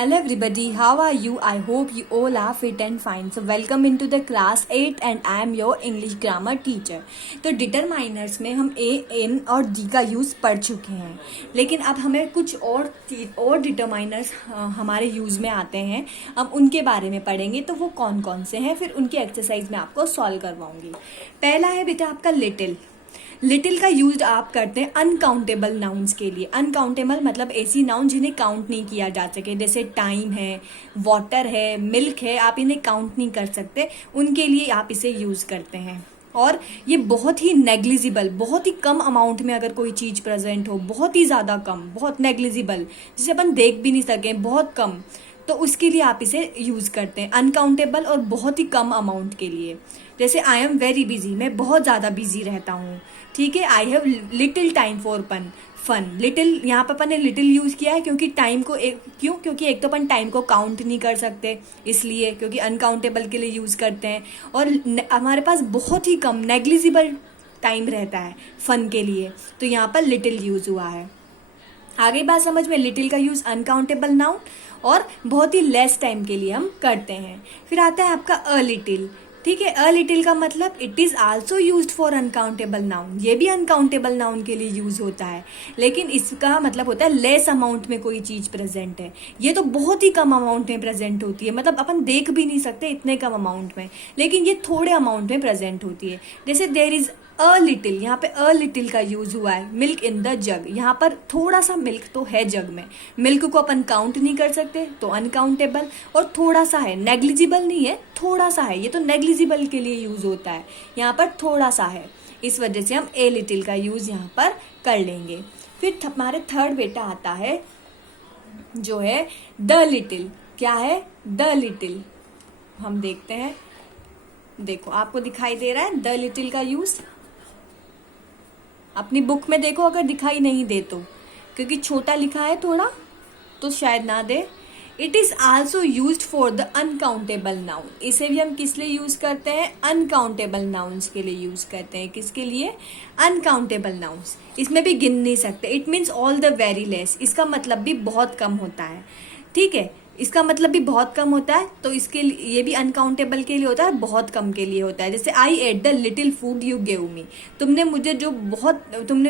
Hello everybody, how are you? I hope you all are fit and fine. So welcome into the class 8 and I am your English grammar teacher. तो determiners में हम ए, N और D का use पढ़ चुके हैं, लेकिन अब हमें कुछ और डिटरमाइनर्स हमारे यूज़ में आते हैं. अब उनके बारे में पढ़ेंगे तो वो कौन कौन से हैं, फिर उनकी एक्सरसाइज में आपको सॉल्व करवाऊंगी. पहला है बेटा आपका लिटिल का यूज आप करते हैं अनकाउंटेबल नाउन्स के लिए. अनकाउंटेबल मतलब ऐसी नाउन जिन्हें काउंट नहीं किया जा सके, जैसे टाइम है, वाटर है, मिल्क है, आप इन्हें काउंट नहीं कर सकते, उनके लिए आप इसे यूज़ करते हैं. और ये बहुत ही नेग्लिजिबल, बहुत ही कम अमाउंट में अगर कोई चीज़ प्रेजेंट हो, बहुत ही ज़्यादा कम, बहुत नेग्लिजिबल, जिसे अपन देख भी नहीं सकें, बहुत कम, तो उसके लिए आप इसे यूज़ करते हैं. अनकाउंटेबल और बहुत ही कम अमाउंट के लिए, जैसे आई एम वेरी बिजी, मैं बहुत ज़्यादा बिजी रहता हूँ. ठीक है. I have little time for fun. Little यहाँ पर अपन ने लिटिल यूज़ किया है क्योंकि टाइम को क्योंकि एक तो अपन टाइम को काउंट नहीं कर सकते, इसलिए, क्योंकि अनकाउंटेबल के लिए यूज़ करते हैं, और हमारे पास बहुत ही कम नेग्लिजिबल टाइम रहता है फन के लिए, तो यहाँ पर लिटिल यूज़ हुआ है. आगे बात समझ में. लिटिल का यूज़ अनकाउंटेबल नाउन और बहुत ही लेस टाइम के लिए हम करते हैं. फिर आता है आपका अ लिटिल. ठीक है. अ लिटिल का मतलब it is also used for uncountable noun. ये भी अनकाउंटेबल नाउन के लिए यूज़ होता है, लेकिन इसका मतलब होता है लेस अमाउंट में कोई चीज़ प्रेजेंट है. ये तो बहुत ही कम अमाउंट में प्रेजेंट होती है, मतलब अपन देख भी नहीं सकते इतने कम अमाउंट में, लेकिन ये थोड़े अमाउंट में प्रेजेंट होती है. जैसे देयर इज़ अ लिटिल, यहाँ पे अ लिटिल का यूज़ हुआ है. मिल्क इन द जग, यहाँ पर थोड़ा सा मिल्क तो है जग में. मिल्क को अपन काउंट नहीं कर सकते तो अनकाउंटेबल, और थोड़ा सा है, नेग्लिजिबल नहीं है, थोड़ा सा है. ये तो नेग्लिजिबल के लिए यूज़ होता है, यहाँ पर थोड़ा सा है, इस वजह से हम ए लिटिल का यूज़ यहाँ पर कर लेंगे. फिर हमारे थर्ड बेटा आता है जो है द लिटिल. क्या है? The little. हम देखते हैं, देखो आपको दिखाई दे रहा है द लिटिल का यूज़. अपनी बुक में देखो अगर दिखाई नहीं दे तो, क्योंकि छोटा लिखा है थोड़ा तो शायद ना दे. It is also used for the uncountable noun. इसे भी हम किस लिए यूज़ करते हैं? अनकाउंटेबल नाउन्स के लिए यूज़ करते हैं. किसके लिए? Uncountable nouns. इसमें भी गिन नहीं सकते. It means all the very less. इसका मतलब भी बहुत कम होता है. ठीक है. इसका मतलब भी बहुत कम होता है, तो इसके लिए ये भी अनकाउंटेबल के लिए होता है, बहुत कम के लिए होता है. जैसे I ate the little food you gave me. तुमने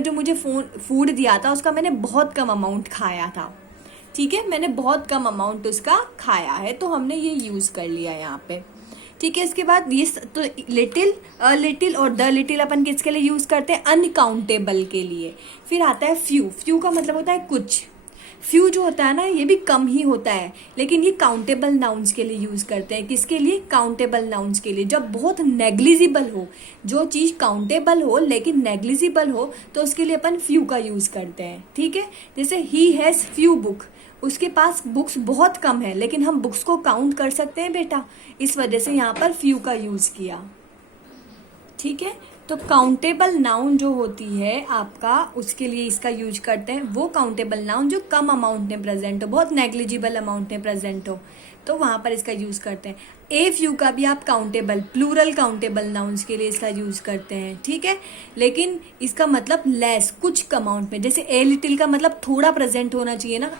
जो मुझे फूड दिया था उसका मैंने बहुत कम अमाउंट खाया था. ठीक है. मैंने बहुत कम अमाउंट उसका खाया है, तो हमने ये यूज़ कर लिया यहाँ पे. ठीक है. इसके बाद ये तो लिटिल, अ लिटिल और द लिटिल अपन किसके लिए यूज़ करते हैं? अनकाउंटेबल के लिए. फिर आता है फ्यू. फ्यू का मतलब होता है कुछ. फ्यू जो होता है ना, ये भी कम ही होता है, लेकिन ये काउंटेबल नाउन्स के लिए यूज़ करते हैं. किसके लिए? काउंटेबल नाउन्स के लिए. जब बहुत नेग्लिजिबल हो, जो चीज़ काउंटेबल हो लेकिन नेग्लिजिबल हो, तो उसके लिए अपन फ्यू का यूज़ करते हैं. ठीक है. जैसे ही हैज़ फ्यू बुक. उसके पास बुक्स बहुत कम है, लेकिन हम बुक्स को काउंट कर सकते हैं बेटा, इस वजह से यहाँ पर फ्यू का यूज़ किया. ठीक है. तो काउंटेबल नाउन जो होती है आपका, उसके लिए इसका यूज करते हैं. वो काउंटेबल नाउन जो कम अमाउंट में प्रेजेंट हो, बहुत नेग्लिजिबल अमाउंट में प्रेजेंट हो, तो वहाँ पर इसका यूज़ करते हैं. ए फ्यू का भी आप काउंटेबल, प्लूरल काउंटेबल नाउन्स के लिए इसका यूज़ करते हैं. ठीक है. लेकिन इसका मतलब लेस, कुछ कम अमाउंट में. जैसे ए लिटिल का मतलब थोड़ा प्रेजेंट होना चाहिए ना,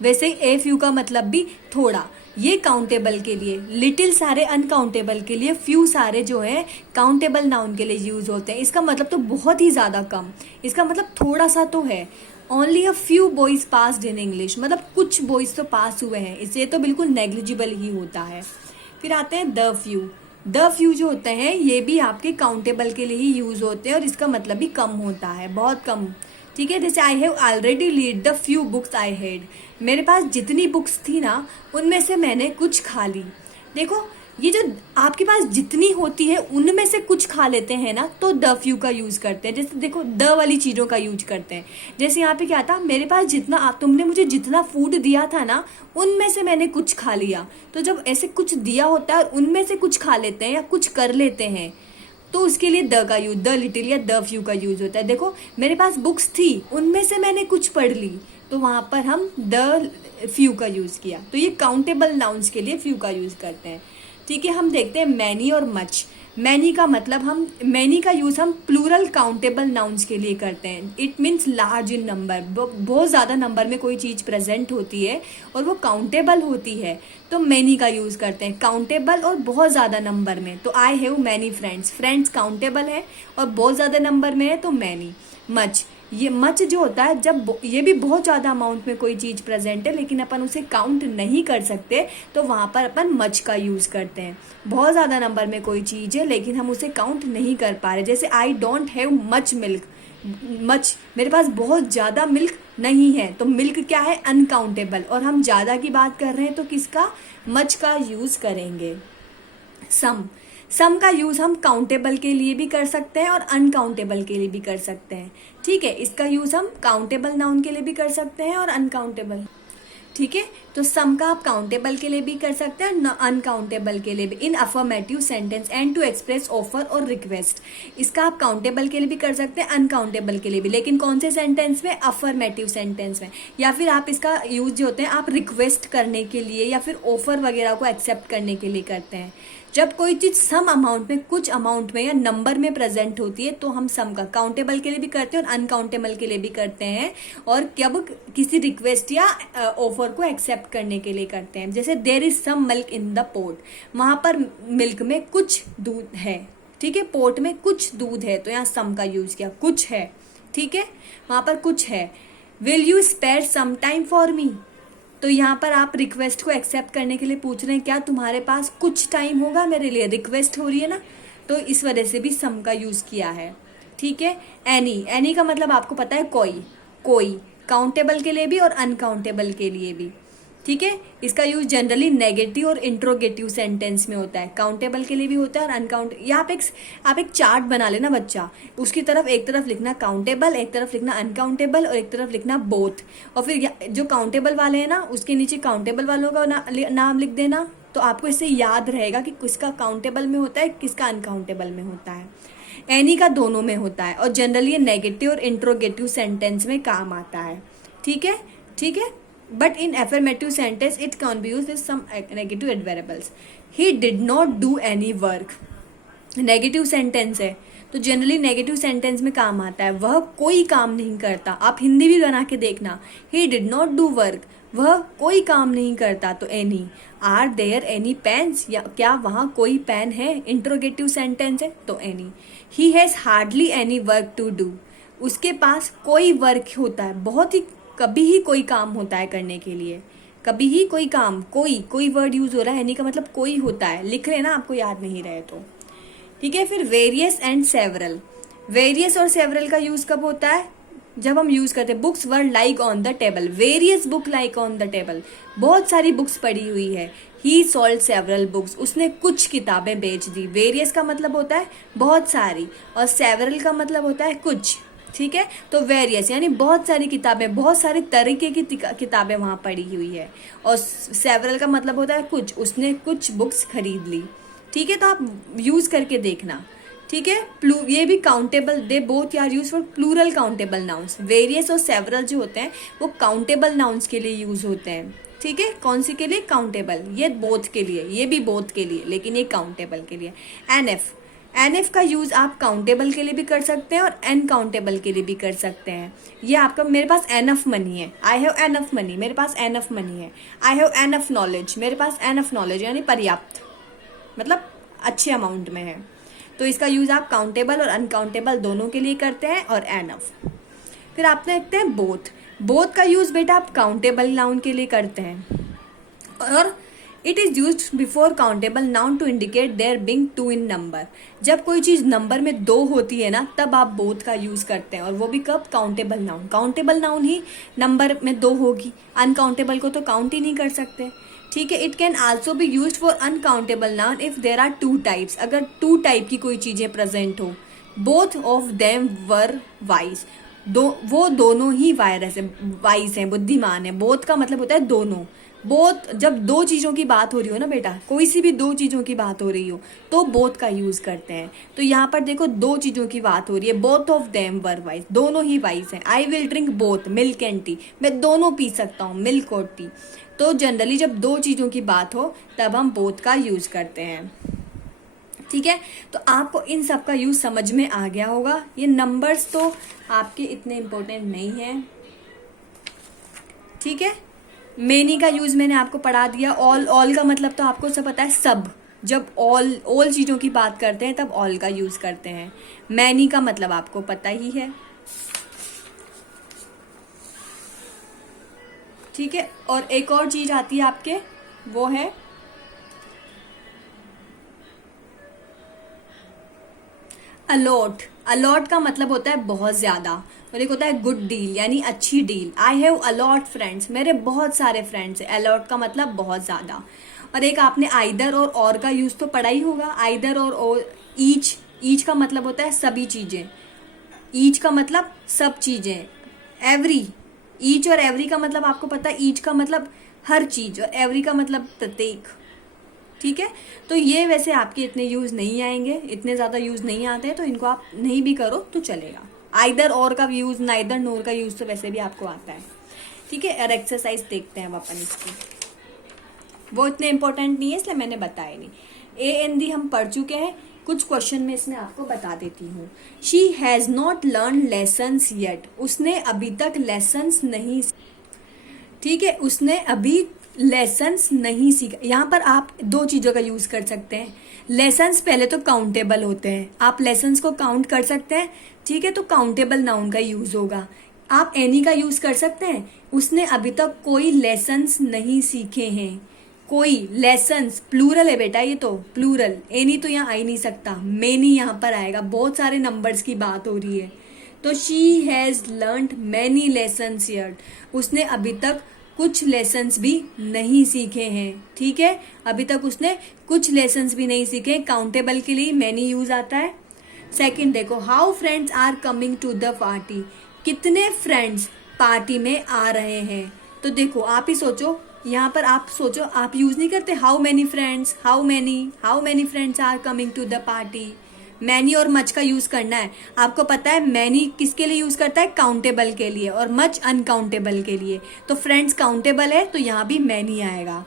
वैसे ही ए फ्यू का मतलब भी थोड़ा. ये काउंटेबल के लिए, लिटिल सारे अनकाउंटेबल के लिए, फ्यू सारे जो है काउंटेबल नाउन के लिए यूज़ होते हैं. इसका मतलब तो बहुत ही ज़्यादा कम, इसका मतलब थोड़ा सा तो है. Only a few boys passed in English, मतलब कुछ बॉयज़ तो पास हुए हैं, इससे तो बिल्कुल नेग्लिजिबल ही होता है. फिर आते हैं द फ्यू. द फ्यू जो होते हैं ये भी आपके काउंटेबल के लिए ही यूज़ होते हैं, और इसका मतलब भी कम होता है, बहुत कम. ठीक है. जैसे I have already read the few books I had. मेरे पास जितनी बुक्स थी ना, उनमें से मैंने कुछ खा ली. देखो, ये जो आपके पास जितनी होती है उनमें से कुछ खा लेते हैं ना, तो द फ्यू का यूज़ करते हैं. जैसे देखो, द वाली चीज़ों का यूज करते हैं. जैसे यहाँ पे क्या था, मेरे पास तुमने मुझे जितना फूड दिया था ना, उनमें से मैंने कुछ खा लिया. तो जब ऐसे कुछ दिया होता है और उनमें से कुछ खा लेते हैं या कुछ कर लेते हैं, तो उसके लिए द का यूज, द लिटिल या द फ्यू का यूज होता है. देखो, मेरे पास बुक्स थी, उनमें से मैंने कुछ पढ़ ली, तो वहाँ पर हम द फ्यू का यूज़ किया. तो ये काउंटेबल नाउन्स के लिए फ्यू का यूज़ करते हैं. ठीक है. हम देखते हैं मैनी और मच. मैनी का मतलब हम मैनी का यूज़ हम प्लूरल काउंटेबल नाउन्स के लिए करते हैं। It means large in number, बहुत ज़्यादा नंबर में कोई चीज़ प्रेजेंट होती है और वो काउंटेबल होती है तो मैनी का यूज़ करते हैं। काउंटेबल और बहुत ज़्यादा नंबर में, तो I have many friends, friends countable है और बहुत ज़्यादा नंबर में है तो मैनी। मच, ये मच जो होता है जब ये भी बहुत ज़्यादा अमाउंट में कोई चीज़ प्रेजेंट है लेकिन अपन उसे काउंट नहीं कर सकते तो वहाँ पर अपन मच का यूज़ करते हैं। बहुत ज़्यादा नंबर में कोई चीज़ है लेकिन हम उसे काउंट नहीं कर पा रहे, जैसे I don't have much milk, much मेरे पास बहुत ज़्यादा मिल्क नहीं है, तो मिल्क क्या है, अनकाउंटेबल, और हम ज़्यादा की बात कर रहे हैं तो किसका, मच का यूज़ करेंगे। सम, सम का यूज़ हम काउंटेबल के लिए भी कर सकते हैं और अनकाउंटेबल के लिए भी कर सकते हैं। ठीक है, इसका यूज़ हम काउंटेबल नाउन के लिए भी कर सकते हैं और अनकाउंटेबल। ठीक है, तो सम का आप काउंटेबल के लिए भी कर सकते हैं, अनकाउंटेबल के लिए भी। In affirmative sentence and to express offer और रिक्वेस्ट, इसका आप काउंटेबल के लिए भी कर सकते हैं, अनकाउंटेबल के लिए भी, लेकिन कौन से सेंटेंस में, अफर्मेटिव सेंटेंस में। या फिर आप इसका यूज जो होते हैं आप रिक्वेस्ट करने के लिए या फिर ऑफर वगैरह को एक्सेप्ट करने के लिए करते हैं। जब कोई चीज़ सम अमाउंट में, कुछ अमाउंट में या नंबर में प्रेजेंट होती है तो हम सम का काउंटेबल के लिए भी करते हैं और अनकाउंटेबल के लिए भी करते हैं। और जब किसी रिक्वेस्ट या ऑफर को एक्सेप्ट करने के लिए करते हैं, जैसे there is some milk in the pot, वहाँ पर मिल्क में कुछ दूध है। ठीक है, पोट में कुछ दूध है तो यहाँ सम का यूज किया, कुछ है। ठीक है, वहाँ पर कुछ है। Will you spare some time for me, तो यहाँ पर आप रिक्वेस्ट को एक्सेप्ट करने के लिए पूछ रहे हैं क्या तुम्हारे पास कुछ टाइम होगा मेरे लिए, रिक्वेस्ट हो रही है ना, तो इस वजह से भी सम का यूज़ किया है। ठीक है, एनी, एनी का मतलब आपको पता है कोई, कोई काउंटेबल के लिए भी और अनकाउंटेबल के लिए भी। ठीक है, इसका यूज जनरली नेगेटिव और इंट्रोगेटिव सेंटेंस में होता है, काउंटेबल के लिए भी होता है और अनकाउंट। या आप एक चार्ट बना लेना बच्चा, उसकी तरफ एक तरफ लिखना काउंटेबल, एक तरफ लिखना अनकाउंटेबल और एक तरफ लिखना बोथ, और फिर जो काउंटेबल वाले हैं ना उसके नीचे काउंटेबल वालों का नाम लिख देना, तो आपको इससे याद रहेगा कि किसका काउंटेबल में होता है किसका अनकाउंटेबल में होता है। एनी का दोनों में होता है और जनरली ये नेगेटिव और इंट्रोगेटिव सेंटेंस में काम आता है। ठीक है, ठीक है, but in affirmative sentence it can be used with some negative adverbials. He did not do any work, negative sentence है तो जनरली नेगेटिव सेंटेंस में काम आता है, वह कोई काम नहीं करता। आप हिंदी भी बना के देखना, he did not do work, वह कोई काम नहीं करता, तो any. Are there any pens, या क्या वहाँ कोई पेन है, इंट्रोगेटिव सेंटेंस है तो any. He has hardly any work to do, उसके पास कोई वर्क होता है, बहुत ही कभी ही कोई काम होता है करने के लिए, कभी ही कोई काम, कोई वर्ड यूज हो रहा है, एनी का मतलब कोई होता है, लिख रहे ना, आपको याद नहीं रहे तो। ठीक है, फिर वेरियस एंड सेवरल, वेरियस और सेवरल का यूज कब होता है, जब हम यूज करते हैं books were like on the table, various book like on the table, बहुत सारी बुक्स पड़ी हुई है। ही सोल्ड सेवरल बुक्स, उसने कुछ किताबें बेच दी। वेरियस का मतलब होता है बहुत सारी और सेवरल का मतलब होता है कुछ। ठीक है, तो वेरियस यानी बहुत सारी किताबें, बहुत सारे तरीके की किताबें वहाँ पड़ी हुई है, और सेवरल का मतलब होता है कुछ, उसने कुछ बुक्स खरीद ली। ठीक है, तो आप यूज करके देखना। ठीक है, ये भी countable, they both are use for plural countable nouns. Various और सेवरल जो होते हैं वो काउंटेबल नाउन्स के लिए यूज होते हैं। ठीक है, कौन सी के लिए, काउंटेबल, ये बोथ के लिए, ये भी बोथ के लिए, लेकिन ये काउंटेबल के लिए। एनएफ, एनएफ का यूज आप काउंटेबल के लिए भी कर सकते हैं और अनकाउंटेबल के लिए भी कर सकते हैं। ये आपका, मेरे पास एनफ मनी है, आई हैव एनफ मनी, मेरे पास एनफ मनी है। आई हैव एनफ नॉलेज, मेरे पास एनफ नॉलेज, यानी पर्याप्त, मतलब अच्छे अमाउंट में है। तो इसका यूज आप काउंटेबल और अनकाउंटेबल दोनों के लिए करते हैं और एनफ। फिर आप देखते हैं बोथ, बोथ का यूज बेटा आप काउंटेबल नाउन के लिए करते हैं और it is use before countable noun to indicate their being two in number. जब कोई चीज नंबर में दो होती है ना तब आप बोथ का यूज करते हैं, और वो भी कब, काउंटेबल नाउन। काउंटेबल नाउन ही नंबर में दो होगी, अनकाउंटेबल को तो काउंट ही नहीं कर सकते। ठीक है, it can also be use for uncountable noun if there are two types, अगर टू टाइप की कोई चीजें प्रेजेंट हो। Both of them were wise, वो दोनों ही वाइज हैं, बुद्धिमान है। बोथ का मतलब होता है दोनों। बोथ, जब दो चीज़ों की बात हो रही हो ना बेटा, कोई सी भी दो चीज़ों की बात हो रही हो तो बोथ का यूज़ करते हैं। तो यहाँ पर देखो दो चीज़ों की बात हो रही है, both of them were wise, दोनों ही वाइज हैं। I will drink both milk and T, मैं दोनों पी सकता हूँ, मिल्क और टी। तो जनरली जब दो चीज़ों की बात हो तब हम बोथ का यूज़ करते हैं। ठीक है, तो आपको इन सब का यूज समझ में आ गया होगा। ये नंबर्स तो आपके इतने इंपॉर्टेंट नहीं है, ठीक है। मेनी का यूज मैंने आपको पढ़ा दिया। ऑल का मतलब तो आपको सब पता है, सब। जब ऑल चीजों की बात करते हैं तब ऑल का यूज करते हैं। मैनी का मतलब आपको पता ही है, ठीक है। और एक और चीज आती है आपके, वो है अलॉट। अलॉट का मतलब होता है बहुत ज्यादा, और एक होता है गुड डील, यानी अच्छी deal. I have a lot friends, मेरे बहुत सारे फ्रेंड्स है। अलॉट का मतलब बहुत ज्यादा। और एक आपने आइदर और का यूज तो पढ़ा ही होगा। आइदर और ईच। ईच का मतलब होता है सभी चीजें। ईच का मतलब सब चीजें। एवरी, ईच और एवरी का मतलब आपको पता है। ईच का मतलब हर चीज और एवरी का मतलब प्रत्येक, ठीक है। तो ये वैसे आपके इतने यूज नहीं आएंगे, इतने ज्यादा यूज नहीं आते हैं, तो इनको आप नहीं भी करो तो चलेगा। आइदर और का यूज, नाइदर नोर का यूज तो वैसे भी आपको आता है, ठीक है। और एक्सरसाइज देखते हैं अब अपन इसकी, वो इतने इंपॉर्टेंट नहीं है इसलिए मैंने बताया नहीं। ए एन डी हम पढ़ चुके हैं। कुछ क्वेश्चन में इसमें आपको बता देती हूँ। She has not learn lessons yet, उसने अभी तक लेसन्स नहीं, ठीक है, उसने अभी लेसन्स नहीं सीखा। यहाँ पर आप दो चीजों का यूज कर सकते हैं। लेसन्स पहले तो काउंटेबल होते हैं, आप लेसन्स को काउंट कर सकते हैं, ठीक है, तो काउंटेबल नाउन का यूज होगा। आप एनी का यूज कर सकते हैं, उसने अभी तक कोई लेसन्स नहीं सीखे हैं। कोई लेसन्स प्लूरल है बेटा, ये तो प्लूरल। एनी तो यहाँ आ ही नहीं सकता, मेनी यहाँ पर आएगा। बहुत सारे नंबर्स की बात हो रही है, तो she has learned many lessons yet, उसने अभी तक कुछ लेसन्स भी नहीं सीखे हैं, ठीक है। अभी तक उसने कुछ लेसन्स भी नहीं सीखे। काउंटेबल के लिए मैनी यूज आता है। सेकंड देखो, how friends are coming to the party, कितने फ्रेंड्स पार्टी में आ रहे हैं। तो देखो आप ही सोचो, यहाँ पर आप सोचो, आप यूज नहीं करते how many friends, how many friends are coming to the party. Many और मच का यूज करना है। आपको पता है मैनी किसके लिए यूज करता है, काउंटेबल के लिए, और मच अनकाउंटेबल के लिए। तो फ्रेंड्स काउंटेबल है तो यहाँ भी मैनी आएगा।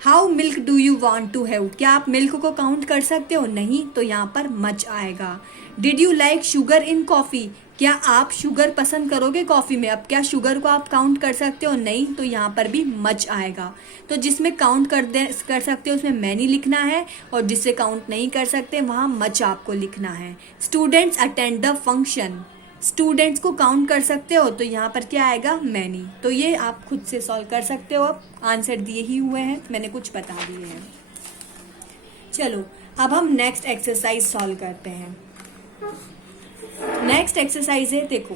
How milk do you want to have, क्या आप मिल्क को काउंट कर सकते हो, नहीं, तो यहाँ पर मच आएगा। Did you like sugar in coffee, क्या आप शुगर पसंद करोगे कॉफी में, अब क्या शुगर को आप काउंट कर सकते हो, नहीं, तो यहाँ पर भी मच आएगा। तो जिसमें काउंट कर सकते हो उसमें मैनी लिखना है, और जिससे काउंट नहीं कर सकते वहाँ मच आपको लिखना है। Students attend the function, students को काउंट कर सकते हो तो यहाँ पर क्या आएगा, मैनी। तो ये आप खुद से सॉल्व कर सकते हो, अब आंसर दिए ही हुए हैं, मैंने कुछ बता दिए हैं। चलो अब हम नेक्स्ट एक्सरसाइज सॉल्व करते हैं। नेक्स्ट एक्सरसाइज है, देखो,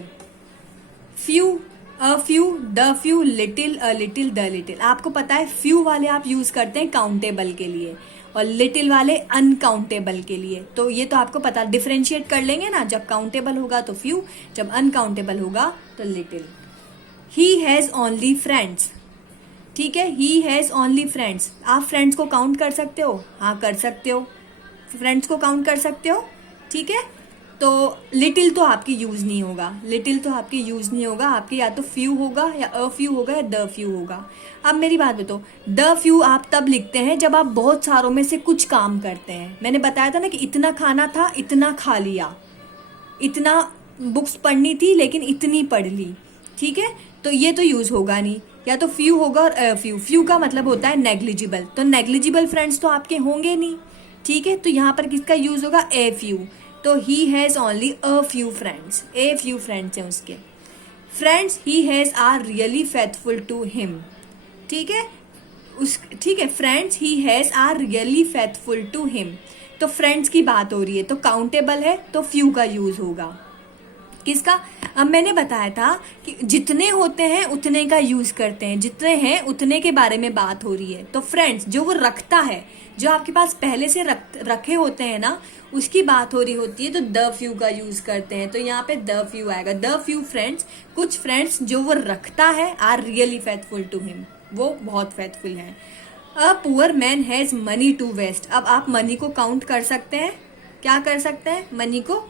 few, a few, the few, little, a little, the little. आपको पता है फ्यू वाले आप यूज करते हैं काउंटेबल के लिए, और लिटिल वाले अनकाउंटेबल के लिए। तो ये तो आपको पता, डिफरेंशिएट कर लेंगे ना, जब काउंटेबल होगा तो फ्यू, जब अनकाउंटेबल होगा तो little. He has only friends, ठीक है, ही हैज ओनली फ्रेंड्स। आप फ्रेंड्स को काउंट कर सकते हो, हाँ कर सकते हो, फ्रेंड्स को काउंट कर सकते हो, ठीक है। तो लिटिल तो आपकी यूज नहीं होगा, लिटिल तो आपकी यूज नहीं होगा, आपके या तो फ्यू होगा, या अ फ्यू होगा, या द फ्यू होगा। अब मेरी बात बताओ, द फ्यू आप तब लिखते हैं जब आप बहुत सारों में से कुछ काम करते हैं। मैंने बताया था ना कि इतना खाना था, इतना खा लिया, इतना बुक्स पढ़नी थी लेकिन इतनी पढ़ ली, ठीक है, तो ये तो यूज होगा नहीं। या तो फ्यू होगा और अ फ्यू। फ्यू का मतलब होता है नेग्लिजिबल, तो नेग्लिजिबल फ्रेंड्स तो आपके होंगे नहीं, ठीक है। तो यहाँ पर किसका यूज होगा, ए फ्यू। तो he has only a few friends, a few friends हैं उसके। Friends he has are really faithful to him, ठीक है, ठीक है, friends he has are really faithful to him. तो फ्रेंड्स की बात हो रही है तो काउंटेबल है तो फ्यू का यूज होगा। किसका, अब मैंने बताया था कि जितने होते हैं उतने का यूज करते हैं, जितने हैं उतने के बारे में बात हो रही है। तो फ्रेंड्स जो वो रखता है, जो आपके पास पहले से रखे होते हैं ना, उसकी बात हो रही होती है, तो द फ्यू का यूज करते हैं। तो यहाँ पे द फ्यू आएगा, द फ्यू फ्रेंड्स, कुछ फ्रेंड्स जो वो रखता है, are really faithful to him, वो बहुत फेथफुल है। A poor man has money to waste. अब आप मनी को काउंट कर सकते हैं, क्या कर सकते हैं, मनी को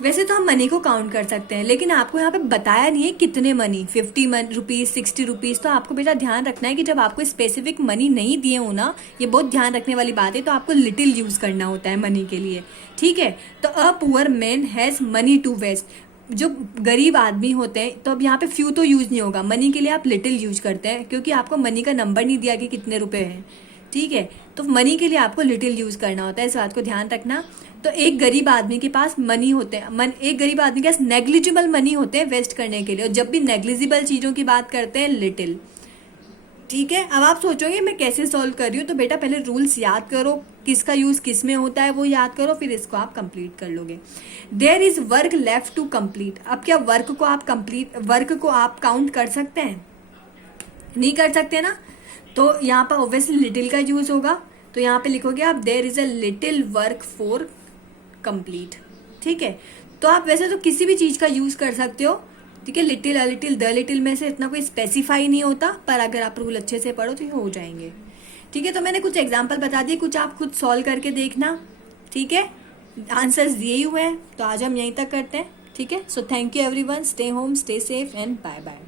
वैसे तो हम मनी को काउंट कर सकते हैं, लेकिन आपको यहाँ पे बताया नहीं है कितने मनी, 50 रुपीज़, 60 रुपीज़। तो आपको बेटा ध्यान रखना है कि जब आपको स्पेसिफिक मनी नहीं दिए हो ना, ये बहुत ध्यान रखने वाली बात है, तो आपको लिटिल यूज़ करना होता है मनी के लिए, ठीक है। तो a poor man has money to waste, जो गरीब आदमी होते हैं, तो अब यहाँ पे फ्यू तो यूज़ नहीं होगा, मनी के लिए आप लिटिल यूज करते हैं, क्योंकि आपको मनी का नंबर नहीं दिया कि कितने रुपए हैं, ठीक है। तो मनी के लिए आपको लिटिल यूज़ करना होता है, इस बात को ध्यान रखना। तो एक गरीब आदमी के पास मनी होते हैं, एक गरीब आदमी के पास नेग्लिजिबल मनी होते हैं वेस्ट करने के लिए, और जब भी नेग्लिजिबल चीज़ों की बात करते हैं लिटिल, ठीक है। अब आप सोचोगे मैं कैसे सॉल्व कर रही हूँ, तो बेटा पहले रूल्स याद करो, किसका यूज किस में होता है वो याद करो, फिर इसको आप कंप्लीट कर लोगे। There is work left to complete. अब क्या वर्क को आप काउंट कर सकते हैं? नहीं कर सकते ना, तो यहाँ पर ऑब्वियसली लिटिल का यूज होगा, तो यहाँ पे लिखोगे आप there is a little work for complete, ठीक है। तो आप वैसे तो किसी भी चीज का यूज कर सकते हो, ठीक है। Little, a little, the little में से इतना कोई स्पेसिफाई नहीं होता, पर अगर आप रूल अच्छे से पढ़ो तो ये हो जाएंगे, ठीक है। तो मैंने कुछ एग्जाम्पल बता दिए, कुछ आप खुद सॉल्व करके देखना, ठीक है। आंसर्स दिए हुए हैं, तो आज हम यहीं तक करते हैं, ठीक है। So thank you everyone, stay home, stay safe and bye bye.